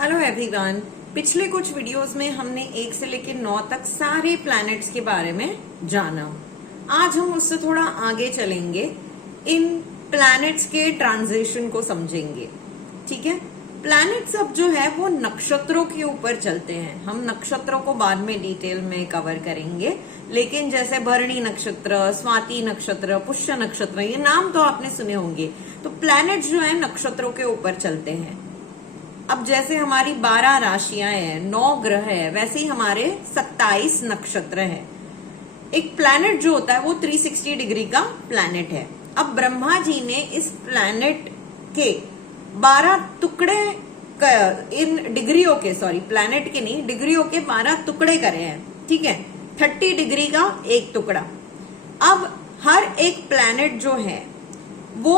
Hello everyone. पिछले कुछ videos में हमने 1 से लेकर 9 तक सारे प्लैनेट्स के बारे में जाना। आज हम उससे थोड़ा आगे चलेंगे, इन प्लैनेट्स के ट्रांजिशन को समझेंगे। ठीक है, प्लैनेट्स अब जो है वो नक्षत्रों के ऊपर चलते हैं। हम नक्षत्रों को बाद में डिटेल में कवर करेंगे, लेकिन जैसे भरणी नक्षत्र, स्वाति नक्षत्र, पुष्य नक्षत्र, ये नाम तो आपने सुने होंगे। तो प्लैनेट्स जो है नक्षत्रों के ऊपर चलते हैं। अब जैसे हमारी 12 राशियां हैं, 9 ग्रह है, वैसे ही हमारे 27 नक्षत्र है। एक प्लैनेट जो होता है वो 360 डिग्री का प्लैनेट है। अब ब्रह्मा जी ने इस प्लैनेट के 12 टुकड़े इन डिग्रियों के, सॉरी प्लैनेट के नहीं, डिग्रियों के 12 टुकड़े करे हैं। ठीक है, 30 डिग्री का एक टुकड़ा। अब हर एक प्लैनेट जो है वो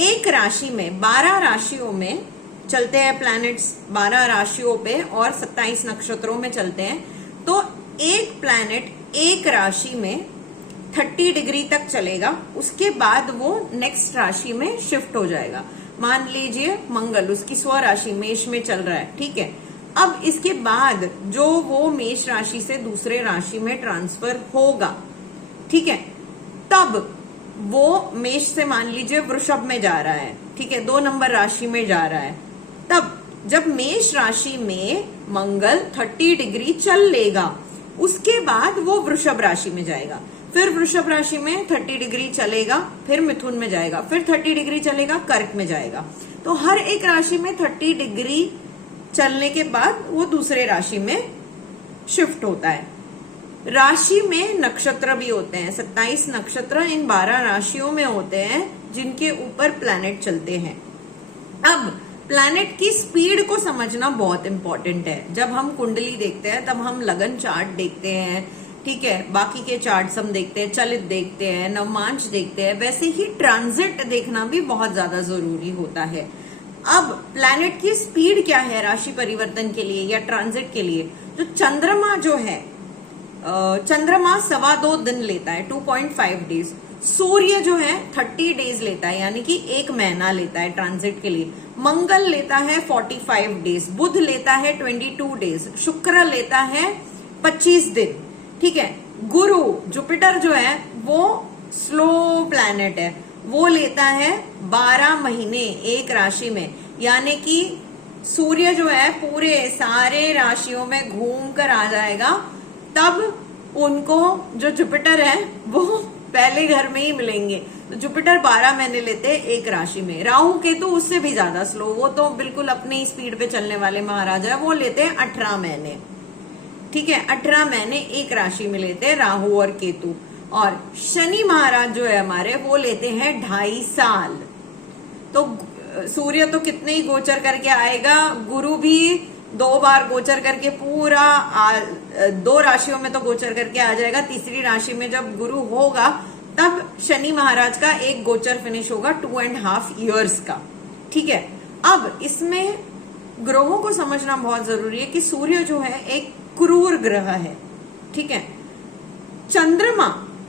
एक राशि में, 12 राशियों में चलते हैं प्लैनेट्स, 12 राशियों पे और 27 नक्षत्रों में चलते हैं। तो एक प्लैनेट एक राशि में 30 डिग्री तक चलेगा, उसके बाद वो नेक्स्ट राशि में शिफ्ट हो जाएगा। मान लीजिए मंगल उसकी स्व राशि मेष में चल रहा है। ठीक है, अब इसके बाद जो वो मेष राशि से दूसरे राशि में ट्रांसफर होगा, ठीक है, तब वो मेष से मान लीजिए वृषभ में जा रहा है। ठीक है, 2 नंबर राशि में जा रहा है। तब जब मेष राशि में मंगल 30 डिग्री चल लेगा, उसके बाद वो वृषभ राशि में जाएगा। फिर वृषभ राशि में 30 डिग्री चलेगा, फिर मिथुन में जाएगा, फिर 30 डिग्री चलेगा, कर्क में जाएगा। तो हर एक राशि में 30 डिग्री चलने के बाद वो दूसरे राशि में शिफ्ट होता है। राशि में नक्षत्र भी होते हैं, 27 नक्षत्र इन 12 राशियों में होते हैं जिनके ऊपर प्लैनेट चलते हैं। अब प्लैनेट की स्पीड को समझना बहुत इंपॉर्टेंट है। जब हम कुंडली देखते हैं तब हम लगन चार्ट देखते हैं, ठीक है, बाकी के चार्ट्स हम देखते हैं, चलित देखते हैं, नवमांश देखते हैं। वैसे ही ट्रांजिट देखना भी बहुत ज्यादा जरूरी होता है। अब प्लैनेट की स्पीड क्या है राशि परिवर्तन के लिए या ट्रांजिट के लिए? जो चंद्रमा जो है, चंद्रमा 2.25 दिन लेता है, 2.5 डेज। सूर्य जो है 30 डेज लेता है, यानी कि 1 महीना लेता है ट्रांजिट के लिए। मंगल लेता है 45 डेज, बुध लेता है 22 डेज, शुक्र लेता है 25 दिन। ठीक है, गुरु जुपिटर जो है वो स्लो प्लैनेट है, वो लेता है 12 महीने एक राशि में। यानी कि सूर्य जो है पूरे सारे राशियों में घूम कर आ जाएगा, तब उनको जो जुपिटर है वो पहले घर में ही मिलेंगे। तो जुपिटर 12 महीने लेते हैं एक राशि में। राहु केतु उससे भी ज्यादा स्लो, वो तो बिल्कुल अपनी ही स्पीड पे चलने वाले महाराजा है, वो लेते हैं 18 महीने। ठीक है, 18 महीने एक राशि में लेते हैं राहु और केतु। और शनि महाराज जो है हमारे, वो लेते हैं 2.5 साल। तो सूर्य तो कितने ही गोचर करके आएगा, गुरु भी 2 बार गोचर करके पूरा 2 राशियों में तो गोचर करके आ जाएगा। तीसरी राशि में जब गुरु होगा तब शनि महाराज का एक गोचर फिनिश होगा 2.5 ईयर्स का। ठीक है, अब इसमें ग्रहों को समझना बहुत जरूरी है कि सूर्य जो है एक क्रूर ग्रह है। ठीक है, चंद्रमा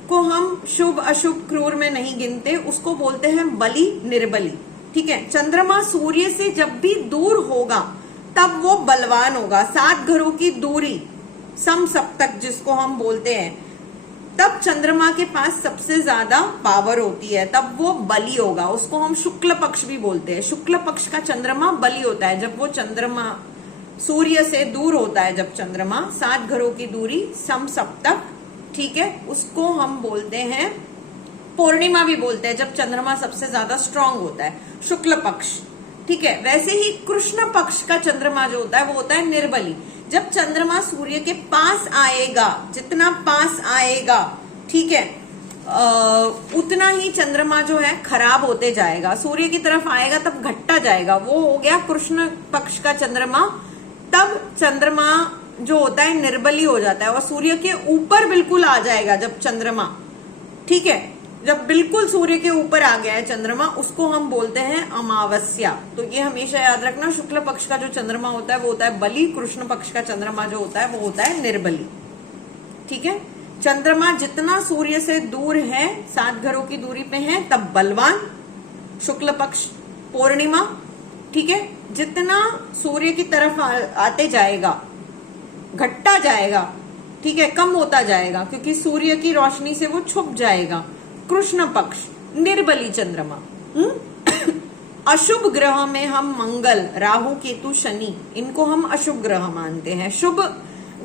को हम शुभ अशुभ क्रूर में नहीं गिनते, उसको बोलते हैं बली निर्बली। ठीक है, चंद्रमा सूर्य से जब भी दूर होगा तब वो बलवान होगा। 7 घरों की दूरी, सम सप्तक जिसको हम बोलते हैं, तब चंद्रमा के पास सबसे ज्यादा पावर होती है, तब वो बली होगा। उसको हम शुक्ल पक्ष भी बोलते हैं। शुक्ल पक्ष का चंद्रमा बली होता है जब वो चंद्रमा सूर्य से दूर होता है। जब चंद्रमा 7 घरों की दूरी, सम सप्तक, ठीक है, उसको हम बोलते हैं पूर्णिमा भी बोलते हैं, जब चंद्रमा सबसे ज्यादा स्ट्रांग होता है, शुक्ल पक्ष। ठीक है, वैसे ही कृष्ण पक्ष का चंद्रमा जो होता है वो होता है निर्बली। जब चंद्रमा सूर्य के पास आएगा, जितना पास आएगा, ठीक है, उतना ही चंद्रमा जो है खराब होते जाएगा। सूर्य की तरफ आएगा तब घटता जाएगा, वो हो गया कृष्ण पक्ष का चंद्रमा। तब चंद्रमा जो होता है निर्बली हो जाता है और सूर्य के ऊपर बिल्कुल आ जाएगा जब चंद्रमा, ठीक है, जब बिल्कुल सूर्य के ऊपर आ गया है चंद्रमा, उसको हम बोलते हैं अमावस्या। तो ये हमेशा याद रखना, शुक्ल पक्ष का जो चंद्रमा होता है वो होता है बली, कृष्ण पक्ष का चंद्रमा जो होता है वो होता है निर्बली। ठीक है, चंद्रमा जितना सूर्य से दूर है, 7 घरों की दूरी पे है, तब बलवान, शुक्ल पक्ष पूर्णिमा, ठीक है, जितना सूर्य की तरफ आते जाएगा, घटता जाएगा, ठीक है, कम होता जाएगा, क्योंकि सूर्य की रोशनी से वो छुप जाएगा। कृष्ण पक्ष, निर्बली चंद्रमा। अशुभ ग्रह में हम मंगल, राहु, केतु, शनि, इनको हम अशुभ ग्रह मानते हैं। शुभ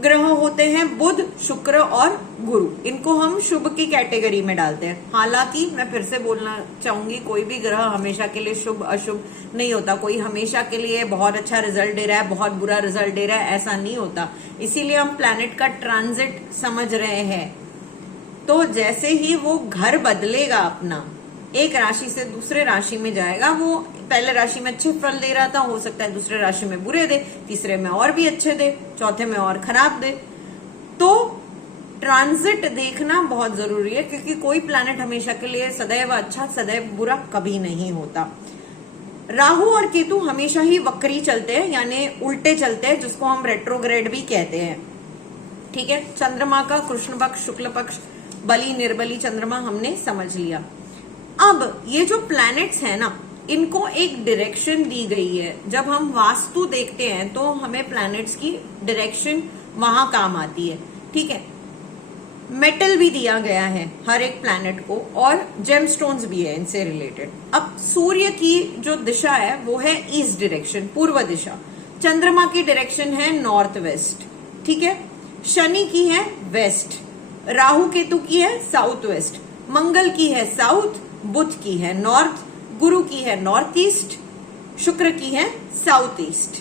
ग्रह होते हैं बुध, शुक्र और गुरु, इनको हम शुभ की कैटेगरी में डालते हैं। हालांकि मैं फिर से बोलना चाहूंगी, कोई भी ग्रह हमेशा के लिए शुभ अशुभ नहीं होता। कोई हमेशा के लिए बहुत अच्छा रिजल्ट दे रहा है, बहुत बुरा रिजल्ट दे रहा है, ऐसा नहीं होता। इसीलिए हम प्लैनेट का ट्रांजिट समझ रहे हैं। तो जैसे ही वो घर बदलेगा अपना, एक राशि से दूसरे राशि में जाएगा, वो पहले राशि में अच्छे फल दे रहा था, हो सकता है दूसरे राशि में बुरे दे, तीसरे में और भी अच्छे दे, चौथे में और खराब दे। तो ट्रांजिट देखना बहुत जरूरी है, क्योंकि कोई प्लैनेट हमेशा के लिए सदैव अच्छा सदैव बुरा कभी नहीं होता। राहु और केतु हमेशा ही वक्री चलते हैं, यानी उल्टे चलते हैं, जिसको हम रेट्रोग्रेड भी कहते हैं। ठीक है, चंद्रमा का कृष्ण पक्ष, शुक्ल पक्ष, बली, निर्बली चंद्रमा हमने समझ लिया। अब ये जो प्लैनेट्स है ना, इनको एक डायरेक्शन दी गई है। जब हम वास्तु देखते हैं तो हमें प्लैनेट्स की डायरेक्शन वहां काम आती है। ठीक है, मेटल भी दिया गया है हर एक प्लैनेट को, और जेमस्टोन्स भी है इनसे रिलेटेड। अब सूर्य की जो दिशा है वो है ईस्ट डायरेक्शन, पूर्व दिशा। चंद्रमा की डायरेक्शन है नॉर्थ वेस्ट। ठीक है, शनि की है वेस्ट, राहु केतु की है साउथ वेस्ट, मंगल की है साउथ, बुध की है नॉर्थ, गुरु की है नॉर्थ ईस्ट, शुक्र की है साउथ ईस्ट।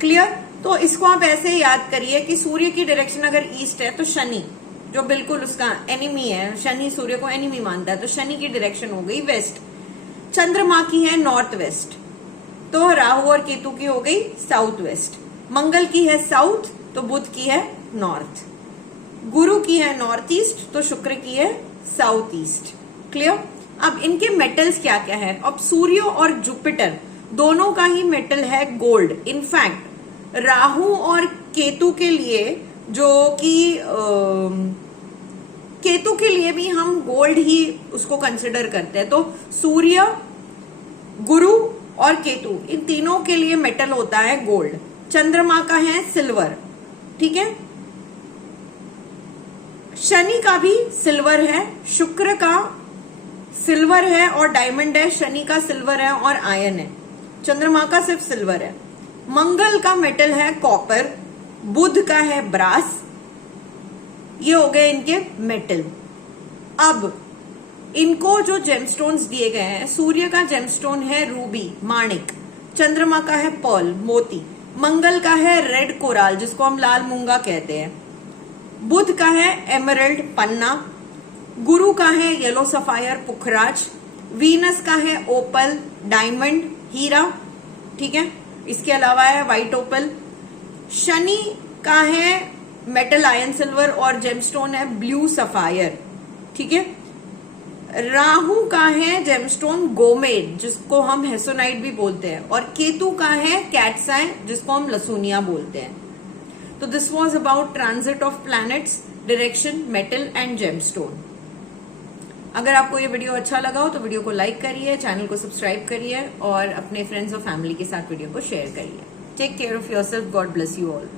क्लियर? तो इसको आप ऐसे याद करिए कि सूर्य की डायरेक्शन अगर ईस्ट है तो शनि, जो बिल्कुल उसका एनिमी है, शनि सूर्य को एनिमी मानता है, तो शनि की डायरेक्शन हो गई वेस्ट। चंद्रमा की है नॉर्थ वेस्ट, तो राहु और केतु की हो गई साउथ वेस्ट। मंगल की है साउथ, तो बुध की है नॉर्थ। गुरु की है नॉर्थ ईस्ट, तो शुक्र की है साउथ ईस्ट। क्लियर? अब इनके मेटल्स क्या क्या है? अब सूर्य और जुपिटर दोनों का ही मेटल है गोल्ड। इनफैक्ट राहु और केतु के लिए, जो कि केतु के लिए भी हम गोल्ड ही उसको कंसिडर करते हैं। तो सूर्य, गुरु और केतु, इन तीनों के लिए मेटल होता है गोल्ड। चंद्रमा का है सिल्वर। ठीक है, शनि का भी सिल्वर है, शुक्र का सिल्वर है और डायमंड है, शनि का सिल्वर है और आयरन है, चंद्रमा का सिर्फ सिल्वर है। मंगल का मेटल है कॉपर, बुध का है ब्रास। ये हो गए इनके मेटल। अब इनको जो जेमस्टोन्स दिए गए हैं, सूर्य का जेमस्टोन है रूबी, माणिक, चंद्रमा का है पर्ल, मोती, मंगल का है रेड कोराल, जिसको हम लाल मूंगा कहते हैं, बुध का है एमरल्ड, पन्ना, गुरु का है येलो सफायर, पुखराज, वीनस का है ओपल, डायमंड, हीरा। ठीक है, इसके अलावा है व्हाइट ओपल। शनि का है मेटल आयन सिल्वर और जेमस्टोन है ब्लू सफायर। ठीक है, राहु का है जेमस्टोन गोमेड, जिसको हम हेसोनाइट भी बोलते हैं, और केतु का है कैटसाइन, जिसको हम लसूनिया बोलते हैं। तो this was about transit of planets, direction, metal and gemstone. अगर आपको ये वीडियो अच्छा लगा हो तो वीडियो को लाइक करिए, चैनल को सब्सक्राइब करिए और अपने फ्रेंड्स और फैमिली के साथ वीडियो को शेयर करिए। Take care of yourself, God bless you all.